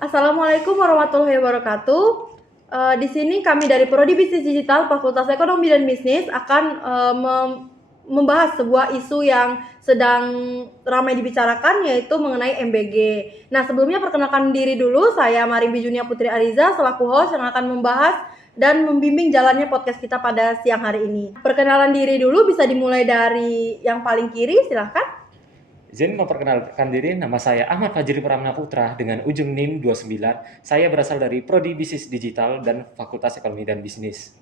Assalamualaikum warahmatullahi wabarakatuh. Di sini kami dari Prodi Bisnis Digital Fakultas Ekonomi dan Bisnis akan membahas sebuah isu yang sedang ramai dibicarakan, yaitu mengenai MBG. Nah, sebelumnya perkenalkan diri dulu, saya Marimbi Junia Putri Ariza selaku host yang akan membahas dan membimbing jalannya podcast kita pada siang hari ini. Perkenalan diri dulu bisa dimulai dari yang paling kiri, silahkan. Izin memperkenalkan diri, nama saya Ahmad Fajri Pramana Putra dengan ujung NIM 29. Saya berasal dari Prodi Bisnis Digital dan Fakultas Ekonomi dan Bisnis.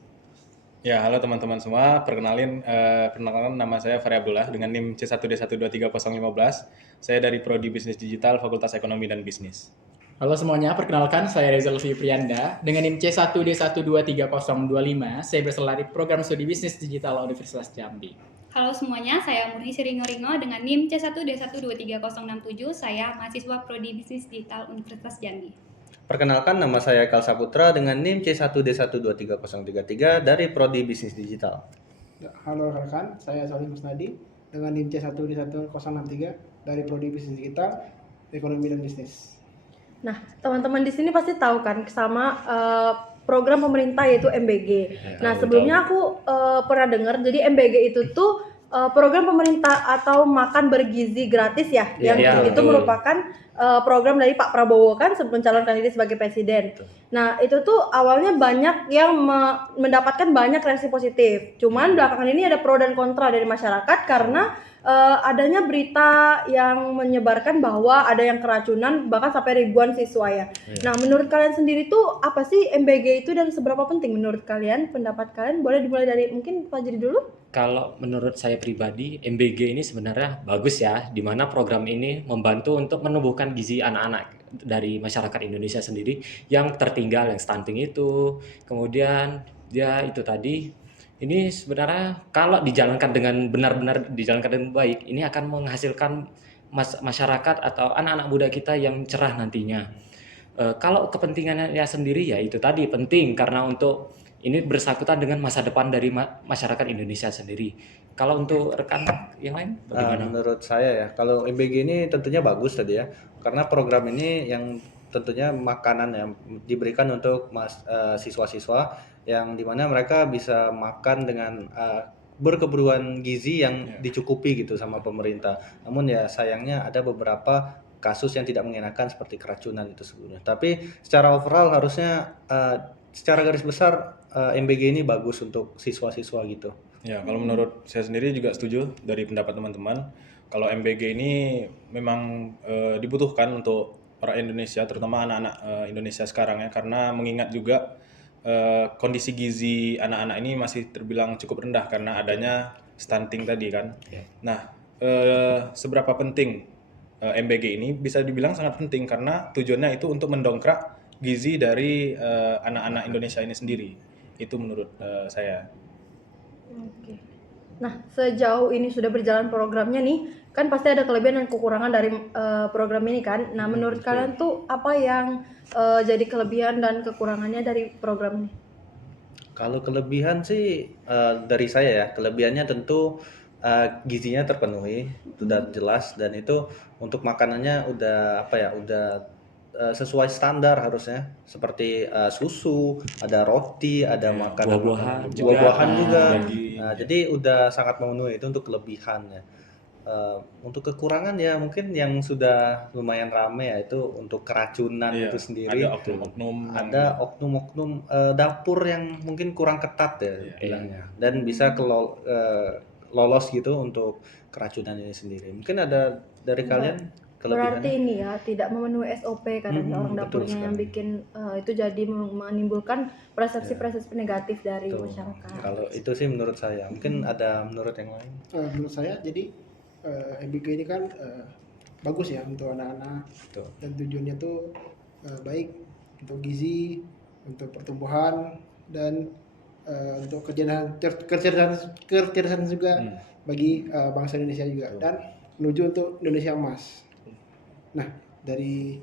Ya, halo teman-teman semua. Perkenalkan nama saya Fahri Abdullah dengan NIM C1D1230015. Saya dari Prodi Bisnis Digital Fakultas Ekonomi dan Bisnis. Halo semuanya, perkenalkan saya Reza Lutfi Prianda dengan NIM C1D1230025. Saya berasal dari Program Studi Bisnis Digital Universitas Jambi. Halo semuanya, saya Murni Siringo dengan NIM C1D1230067. Saya mahasiswa Prodi Bisnis Digital Universitas Jambi. Perkenalkan, nama saya Ekal Saputra dengan NIM C1D1230033 dari Prodi Bisnis Digital. Halo rekan, saya Salim Musnadi dengan NIM C1D1063 dari Prodi Bisnis Digital, Ekonomi dan Bisnis. Nah, teman-teman di sini pasti tahu kan sama program pemerintah yaitu MBG. Nah, sebelumnya aku pernah dengar, jadi MBG itu tuh program pemerintah atau makan bergizi gratis ya, yang itu merupakan program dari Pak Prabowo kan mencalonkan diri sebagai presiden. Nah, itu tuh awalnya banyak yang mendapatkan banyak reaksi positif. Cuman belakangan ini ada pro dan kontra dari masyarakat karena adanya berita yang menyebarkan bahwa ada yang keracunan bahkan sampai ribuan siswa ya. Nah, menurut kalian sendiri tuh apa sih MBG itu dan seberapa penting menurut kalian? Pendapat kalian boleh dimulai dari mungkin Fajri dulu? Kalau menurut saya pribadi, MBG ini sebenarnya bagus ya, di mana program ini membantu untuk menumbuhkan gizi anak-anak dari masyarakat Indonesia sendiri yang tertinggal, yang stunting itu. Kemudian ya itu tadi, ini sebenarnya kalau dijalankan dengan benar-benar dijalankan dengan baik, ini akan menghasilkan masyarakat atau anak-anak muda kita yang cerah nantinya. Kalau kepentingannya sendiri ya itu tadi penting karena untuk ini bersangkutan dengan masa depan dari masyarakat Indonesia sendiri. Kalau untuk rekan yang lain bagaimana? Menurut saya ya, kalau MBG ini tentunya bagus tadi ya, karena program ini yang tentunya makanan yang diberikan untuk siswa-siswa yang dimana mereka bisa makan dengan berkebutuhan gizi yang dicukupi gitu sama pemerintah. Namun ya sayangnya ada beberapa kasus yang tidak mengenakan seperti keracunan itu sebelumnya. Tapi secara overall harusnya secara garis besar MBG ini bagus untuk siswa-siswa gitu. Ya, kalau menurut saya sendiri juga setuju dari pendapat teman-teman. Kalau MBG ini memang dibutuhkan untuk orang Indonesia, terutama anak-anak Indonesia sekarang ya, karena mengingat juga kondisi gizi anak-anak ini masih terbilang cukup rendah karena adanya stunting tadi kan. Nah, seberapa penting MBG ini bisa dibilang sangat penting karena tujuannya itu untuk mendongkrak gizi dari anak-anak Indonesia ini sendiri. Itu menurut saya. Oke. Nah, sejauh ini sudah berjalan programnya nih, kan pasti ada kelebihan dan kekurangan dari program ini kan. Nah, menurut kalian tuh apa yang jadi kelebihan dan kekurangannya dari program ini? Kalau kelebihan sih dari saya ya, kelebihannya tentu gizinya terpenuhi, sudah jelas, dan itu untuk makanannya udah apa ya, udah sesuai standar harusnya, seperti susu, ada roti, ada makanan buah-buahan buah-buahan juga. Daging. Nah, jadi udah sangat memenuhi, itu untuk kelebihannya. Untuk kekurangan ya mungkin yang sudah lumayan rame ya itu untuk keracunan Iya, itu sendiri. ada oknum-oknum yang Ada oknum-oknum dapur yang mungkin kurang ketat ya bilangnya, dan bisa lolos gitu untuk keracunan ini sendiri. Mungkin ada dari kalian Berarti kelebihannya? ini ya tidak memenuhi SOP karena orang Betul dapurnya yang sekali. bikin itu jadi menimbulkan persepsi-persepsi negatif dari Tuh. masyarakat. Kalau itu sih menurut saya. Mungkin ada menurut yang lain. Menurut saya, jadi MBG ini kan bagus ya untuk anak-anak, Betul. dan tujuannya tuh baik untuk gizi, untuk pertumbuhan, dan untuk kecerdasan juga bagi bangsa Indonesia juga, dan menuju untuk Indonesia emas. Nah, dari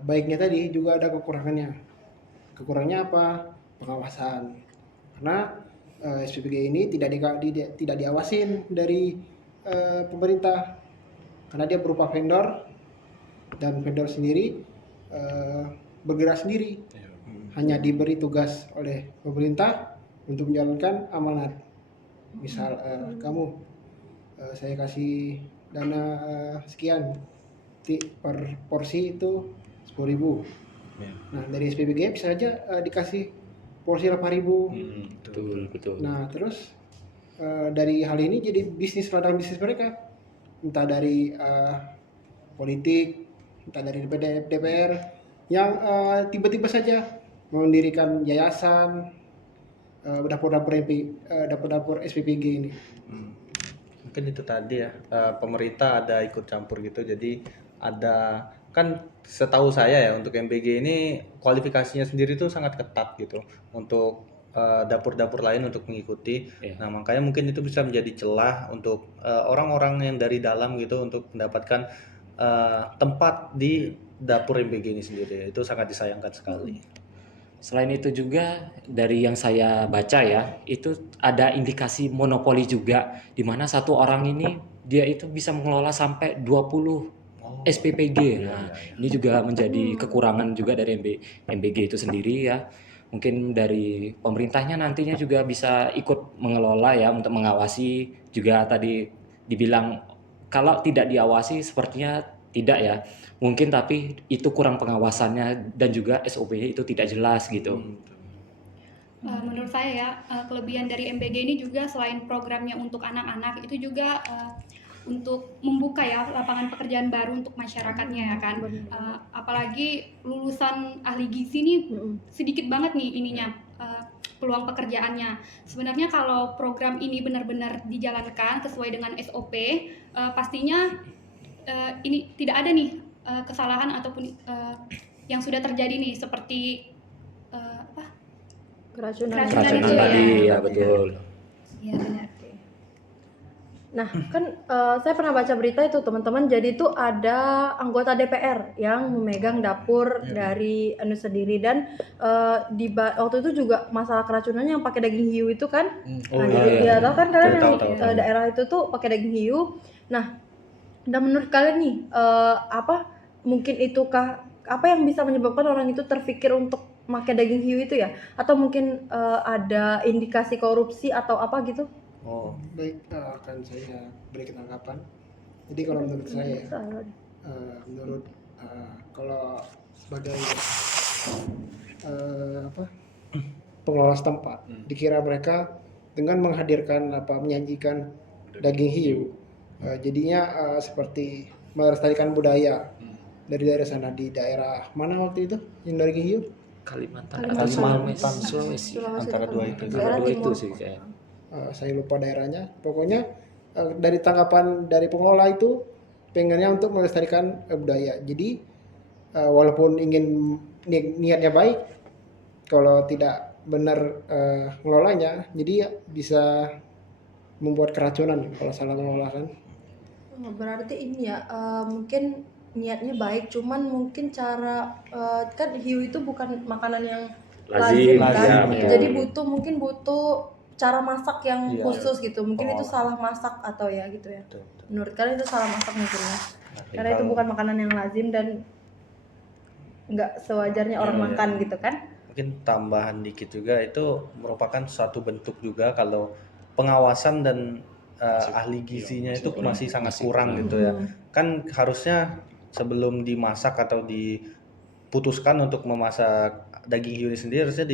baiknya tadi juga ada kekurangannya. Kekurangannya apa? Pengawasan. Karena SPBG ini tidak diawasin dari pemerintah, karena dia berupa vendor, dan vendor sendiri bergerak sendiri, hanya diberi tugas oleh pemerintah untuk menjalankan amanat. Misal kamu, saya kasih dana sekian, per porsi itu 10.000. Nah dari SPBG bisa aja dikasih porsi 8.000. Betul. Nah terus dari hal ini jadi ladang bisnis mereka, entah dari politik, entah dari DPR yang tiba-tiba saja mendirikan yayasan, dapur-dapur SPPG ini. Mungkin itu tadi ya, pemerintah ada ikut campur gitu, jadi ada, kan setahu saya ya untuk MBG ini kualifikasinya sendiri tuh sangat ketat gitu untuk dapur-dapur lain untuk mengikuti. Nah makanya mungkin itu bisa menjadi celah untuk orang-orang yang dari dalam gitu untuk mendapatkan tempat di dapur MBG ini sendiri. Itu sangat disayangkan sekali. Selain itu juga dari yang saya baca ya, itu ada indikasi monopoli juga, di mana satu orang ini dia itu bisa mengelola sampai 20 SPPG. Nah, ini juga menjadi kekurangan juga dari MBG itu sendiri ya. Mungkin dari pemerintahnya nantinya juga bisa ikut mengelola ya untuk mengawasi juga. Tadi dibilang kalau tidak diawasi sepertinya tidak ya. Mungkin tapi itu kurang pengawasannya dan juga SOP-nya itu tidak jelas gitu. Menurut saya ya, kelebihan dari MBG ini juga selain programnya untuk anak-anak, itu juga untuk membuka ya lapangan pekerjaan baru untuk masyarakatnya ya kan. Apalagi lulusan ahli gizi nih sedikit banget nih ininya peluang pekerjaannya. Sebenarnya kalau program ini benar-benar dijalankan sesuai dengan SOP, pastinya ini tidak ada nih kesalahan ataupun yang sudah terjadi nih seperti Keracunan Keracunan itu tadi ya. ya betul. Iya benar. Nah, kan saya pernah baca berita itu teman-teman, jadi itu ada anggota DPR yang memegang dapur dari anu sendiri, dan waktu itu juga masalah keracunannya yang pakai daging hiu itu kan. Nah, jadi ya tahu kan kalian yang Tahu. daerah itu tuh pakai daging hiu. Nah, dan menurut kalian nih apa mungkin itukah apa yang bisa menyebabkan orang itu terpikir untuk pakai daging hiu itu ya? Atau mungkin ada indikasi korupsi atau apa gitu? Baik, akan saya beri tanggapan. Jadi kalau menurut saya, menurut kalau sebagai pengelola setempat, dikira mereka dengan menghadirkan menyajikan daging hiu, jadinya seperti melestarikan budaya dari daerah sana. Di daerah mana waktu itu yang daging hiu? Kalimantan Sulawesi. Antara dua itu. Daerah Dua itu timur. sih kayak. Saya lupa daerahnya. Pokoknya dari tanggapan dari pengelola itu pengennya untuk melestarikan budaya. Jadi walaupun ingin niatnya baik, kalau tidak benar mengelolanya, jadi bisa membuat keracunan kalau salah mengelola kan. Berarti ini ya mungkin niatnya baik, cuman mungkin cara kan hiu itu bukan makanan yang lazim kan. Lazim, Jadi butuh cara masak yang Iya. khusus gitu. Mungkin itu salah masak atau ya gitu ya. Menurut kalian itu salah masak mungkin ya. Karena itu bukan makanan yang lazim dan nggak sewajarnya orang makan gitu kan. Mungkin tambahan dikit juga, itu merupakan suatu bentuk juga kalau pengawasan dan ahli gizinya itu masih sangat kurang gitu ya. Kan harusnya sebelum dimasak atau diputuskan untuk memasak daging hiu ini sendiri, harusnya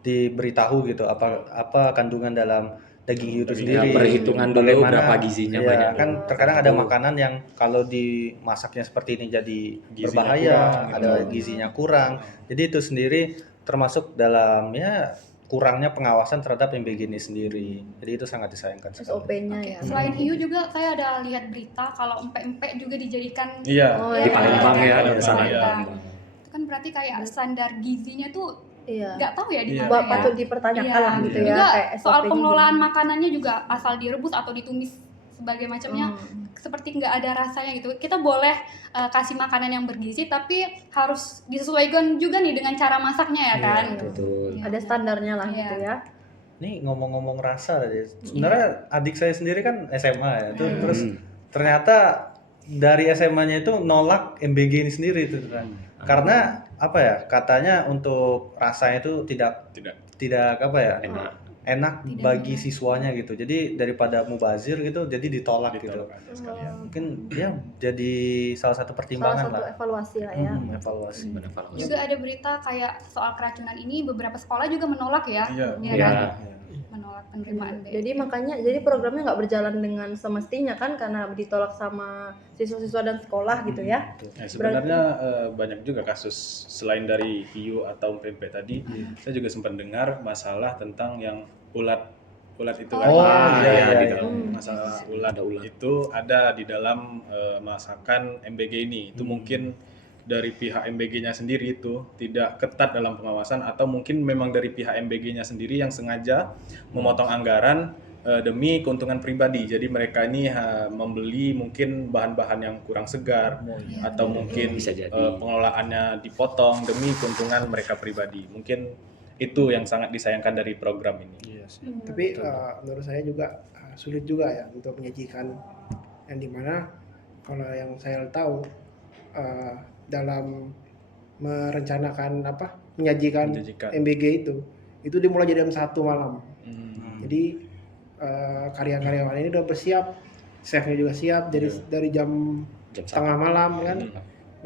diberitahu gitu apa kandungan dalam daging hiu itu sendiri, perhitungan dulu berapa gizinya banyak kan dulu. terkadang ada makanan yang kalau dimasaknya seperti ini jadi berbahaya, ada gizinya kurang. Jadi itu sendiri termasuk dalam kurangnya pengawasan terhadap MBG ini sendiri. Jadi itu sangat disayangkan sekali. SOP-nya ya. Selain hiu juga saya ada lihat berita kalau empek-empek juga dijadikan Di Palembang ya, di ada sana. Palembang. Itu kan berarti kayak standar gizinya tuh Iya. nggak tahu ya di mana ya. Patut dipertanyakan lah gitu ya. Juga Kayak soal SOP-nya pengelolaan gimana. makanannya juga asal direbus atau ditumis sebagai macamnya seperti nggak ada rasanya gitu. Kita boleh kasih makanan yang bergizi tapi harus disesuaikan juga nih dengan cara masaknya ya kan. Betul. Iya. Ada standarnya lah Iya. gitu ya. Nih ngomong-ngomong rasa tadi, sebenarnya adik saya sendiri kan SMA ya, terus ternyata dari SMA-nya itu nolak MBG ini sendiri itu karena apa ya, katanya untuk rasanya itu tidak apa ya, enak Tidak bagi enak. siswanya gitu. Jadi daripada mubazir gitu, jadi ditolak gitu. Ditolak aja sekalian. Mungkin ya jadi salah satu Salah pertimbangan satu lah. evaluasi lah ya. Evaluasi. Juga ada berita kayak soal keracunan ini beberapa sekolah juga menolak ya. Iya. Ya Iya. kan? Menolak penerimaan BEG. Jadi makanya jadi programnya nggak berjalan dengan semestinya kan karena ditolak sama siswa-siswa dan sekolah gitu ya. Ya, sebenarnya banyak juga kasus selain dari hiu atau pempek tadi, saya juga sempat dengar masalah tentang yang ulat itu kan. Oh, Iya, iya, di iya. dalam masalah ulat itu ada di dalam masakan MBG ini. Itu mungkin dari pihak MBG-nya sendiri itu tidak ketat dalam pengawasan atau mungkin memang dari pihak MBG-nya sendiri yang sengaja memotong anggaran demi keuntungan pribadi. Jadi mereka ini membeli mungkin bahan-bahan yang kurang segar atau mungkin Bisa jadi. pengelolaannya dipotong demi keuntungan mereka pribadi. Mungkin itu yang sangat disayangkan dari program ini. Tapi menurut saya juga sulit juga ya untuk menyajikan yang dimana kalau yang saya tahu dalam merencanakan menyajikan MBG itu dimulai jam 1 malam. Jadi karya-karyawan ini udah bersiap, chefnya juga siap. Jadi dari jam setengah malam kan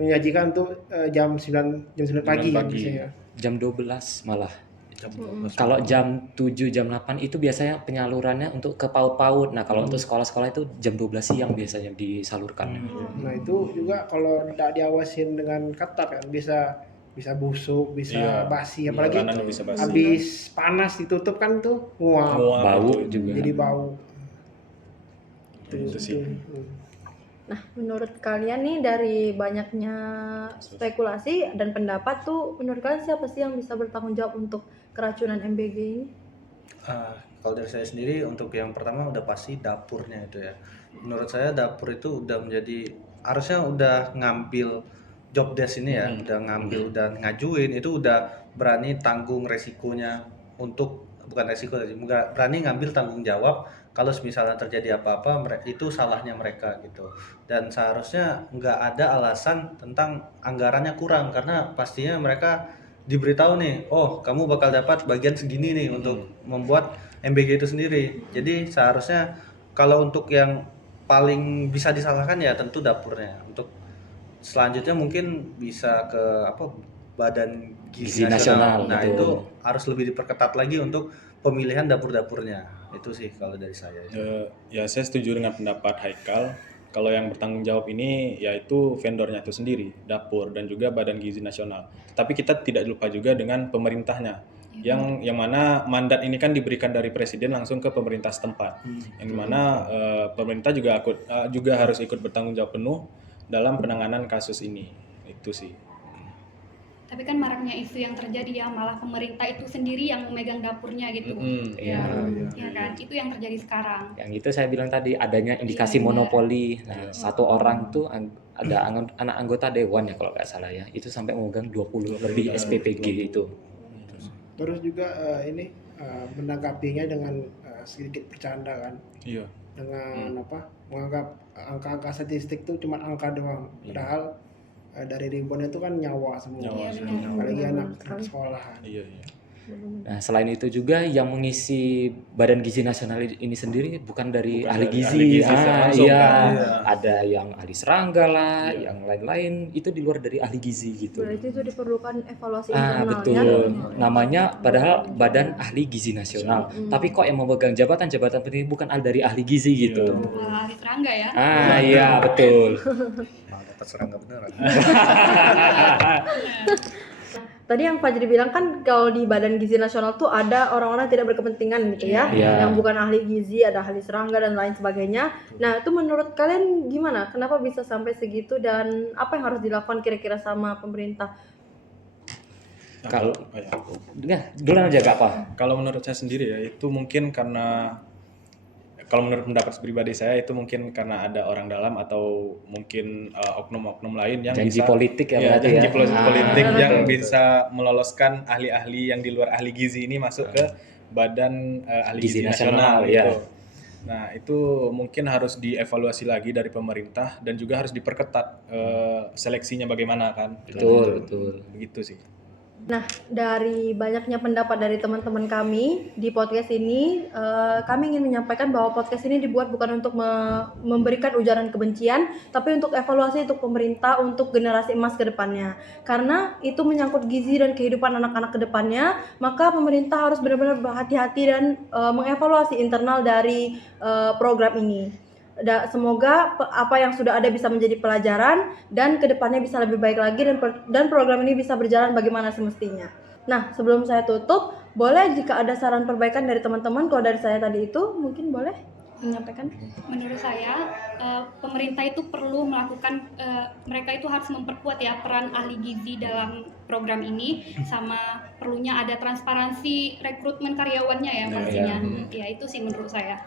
menyajikan tuh jam 9 pagi kan biasanya. Jam 12 malah. Kalau jam 7, jam 8 itu biasanya penyalurannya untuk ke PAUD-PAUD. Nah, kalau untuk sekolah-sekolah itu jam 12 siang biasanya disalurkan. Nah, itu juga kalau tidak diawasin dengan ketat kan bisa busuk, bisa basi, apalagi Makanan bisa basi. habis panas ditutup kan tuh nguap, Bau juga. jadi bau. Itu sih. Nah, menurut kalian nih dari banyaknya spekulasi dan pendapat tuh menurut kalian siapa sih yang bisa bertanggung jawab untuk keracunan MBG ini? Kalau dari saya sendiri untuk yang pertama udah pasti dapurnya itu ya. Menurut saya dapur itu udah harusnya udah ngambil job desk ini ya, udah ngambil dan ngajuin itu udah berani tanggung resikonya untuk bukan resiko tadi, berani ngambil tanggung jawab kalau misalnya terjadi apa-apa itu salahnya mereka gitu. Dan seharusnya nggak ada alasan tentang anggarannya kurang karena pastinya mereka diberitahu nih, oh kamu bakal dapat bagian segini nih untuk membuat MBG itu sendiri. Jadi seharusnya kalau untuk yang paling bisa disalahkan ya tentu dapurnya. Untuk selanjutnya mungkin bisa ke Badan Gizi Nasional. Nah betul. itu harus lebih diperketat lagi untuk pemilihan dapur-dapurnya. Itu sih kalau dari saya. Ya saya setuju dengan pendapat Haikal. Kalau yang bertanggung jawab ini yaitu vendornya itu sendiri, dapur dan juga Badan Gizi Nasional. Tapi kita tidak lupa juga dengan pemerintahnya, yang mana mandat ini kan diberikan dari presiden langsung ke pemerintah setempat, yang mana pemerintah juga harus ikut bertanggung jawab penuh dalam penanganan kasus ini. Itu sih. Tapi kan maraknya isu yang terjadi ya malah pemerintah itu sendiri yang memegang dapurnya gitu. Iya. Ya kan, itu yang terjadi sekarang. Yang itu saya bilang tadi adanya indikasi Iya, monopoli. Nah, satu orang tuh ada anak anggota dewan ya kalau nggak salah ya, itu sampai memegang 20 lebih SPPG itu. Terus juga ini menanggapinya dengan sedikit bercanda kan, Iya. dengan menganggap angka-angka statistik tuh cuma angka doang, padahal dari ribuan itu kan nyawa semua. Iya, benar. Apalagi anak sekolah. Iya. Nah, selain itu juga yang mengisi Badan Gizi Nasional ini sendiri bukan dari ahli dari gizi. ahli gizi langsung, Iya. kan? Ada yang ahli serangga lah, yang lain-lain itu di luar dari ahli gizi gitu. Berarti itu diperlukan evaluasi internalnya. Betul. Namanya padahal Badan Ahli Gizi Nasional. Tapi kok yang memegang jabatan-jabatan penting bukan dari ahli gizi gitu. Malah ahli serangga ya. Iya, betul. Dapat serangga beneran. Tadi yang Fajri bilang kan kalau di Badan Gizi Nasional tuh ada orang-orang tidak berkepentingan gitu ya, Iya. yang bukan ahli gizi, ada ahli serangga dan lain sebagainya. Nah itu menurut kalian gimana? Kenapa bisa sampai segitu dan apa yang harus dilakukan kira-kira sama pemerintah? Kalau duluan aja Kak, Pak. Kalau menurut saya sendiri ya itu mungkin karena kalau menurut pendapat pribadi saya itu mungkin karena ada orang dalam atau mungkin oknum-oknum lain yang Janji bisa politik ya berarti janji ya. politik yang betul. bisa meloloskan ahli-ahli yang di luar ahli gizi ini masuk ke Badan Ahli Gizi Gizi Nasional, Nasional ya. gitu. Nah, itu mungkin harus dievaluasi lagi dari pemerintah dan juga harus diperketat seleksinya bagaimana kan. Betul. Begitu sih. Nah, dari banyaknya pendapat dari teman-teman kami di podcast ini, kami ingin menyampaikan bahwa podcast ini dibuat bukan untuk memberikan ujaran kebencian, tapi untuk evaluasi untuk pemerintah untuk generasi emas ke depannya. Karena itu menyangkut gizi dan kehidupan anak-anak ke depannya, maka pemerintah harus benar-benar berhati-hati dan mengevaluasi internal dari program ini. Semoga apa yang sudah ada bisa menjadi pelajaran dan kedepannya bisa lebih baik lagi dan program ini bisa berjalan bagaimana semestinya. Nah, sebelum saya tutup, boleh jika ada saran perbaikan dari teman-teman, kalau dari saya tadi itu mungkin boleh menyampaikan. Menurut saya pemerintah itu perlu melakukan mereka itu harus memperkuat ya peran ahli gizi dalam program ini, sama perlunya ada transparansi rekrutmen karyawannya ya pastinya. Ya itu sih menurut saya.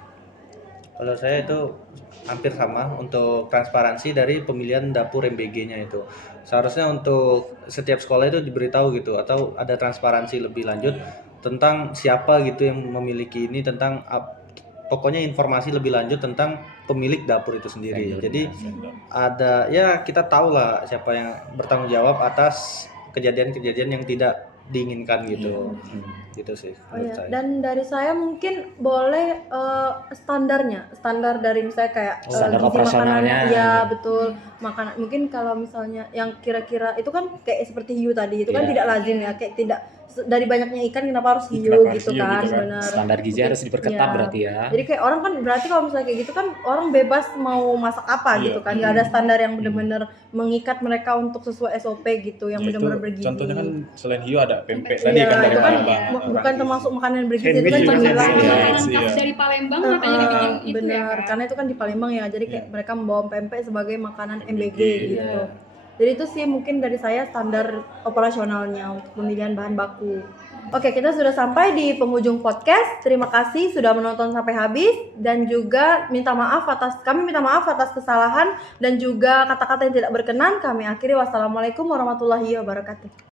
Kalau saya itu hampir sama untuk transparansi dari pemilihan dapur MBG-nya itu. Seharusnya untuk setiap sekolah itu diberitahu gitu atau ada transparansi lebih lanjut tentang siapa gitu yang memiliki ini, tentang pokoknya informasi lebih lanjut tentang pemilik dapur itu sendiri. Jadi ada ya kita tahu lah siapa yang bertanggung jawab atas kejadian-kejadian yang tidak diinginkan gitu. Gitu sih Oh menurut ya, saya. dan dari saya mungkin boleh standar dari misalnya kayak Standar gizi operasionalnya. makanannya, ya betul, makanan mungkin kalau misalnya yang kira-kira itu kan kayak seperti hiu tadi itu kan Iya. tidak lazim ya, kayak tidak dari banyaknya ikan kenapa harus hiu Kenapa harus gitu hiu kan, gitu kan. benar. Standar gizi harus diperketat Iya. berarti ya. Jadi kayak orang kan berarti kalau misalnya kayak gitu kan orang bebas mau masak apa Iya. gitu kan, nggak ada standar yang benar-benar mengikat mereka untuk sesuai SOP gitu yang Ya, itu benar-benar bergizi. contohnya kan selain hiu ada pempek Iya, tadi kan dari itu kan Palembang. bukan termasuk makanan bergizi, itu kan Sandwich, cemilan. sandwich, Makanan iya. khas dari Palembang makanya dibikin itu ya Benar, kan. karena itu kan di Palembang ya, jadi kayak mereka membawa pempek sebagai makanan MBG gitu. Iya. Jadi itu sih mungkin dari saya standar operasionalnya untuk pemilihan bahan baku. Oke, kita sudah sampai di penghujung podcast. Terima kasih sudah menonton sampai habis dan juga kami minta maaf atas kesalahan dan juga kata-kata yang tidak berkenan. Kami akhiri, wassalamualaikum warahmatullahi wabarakatuh.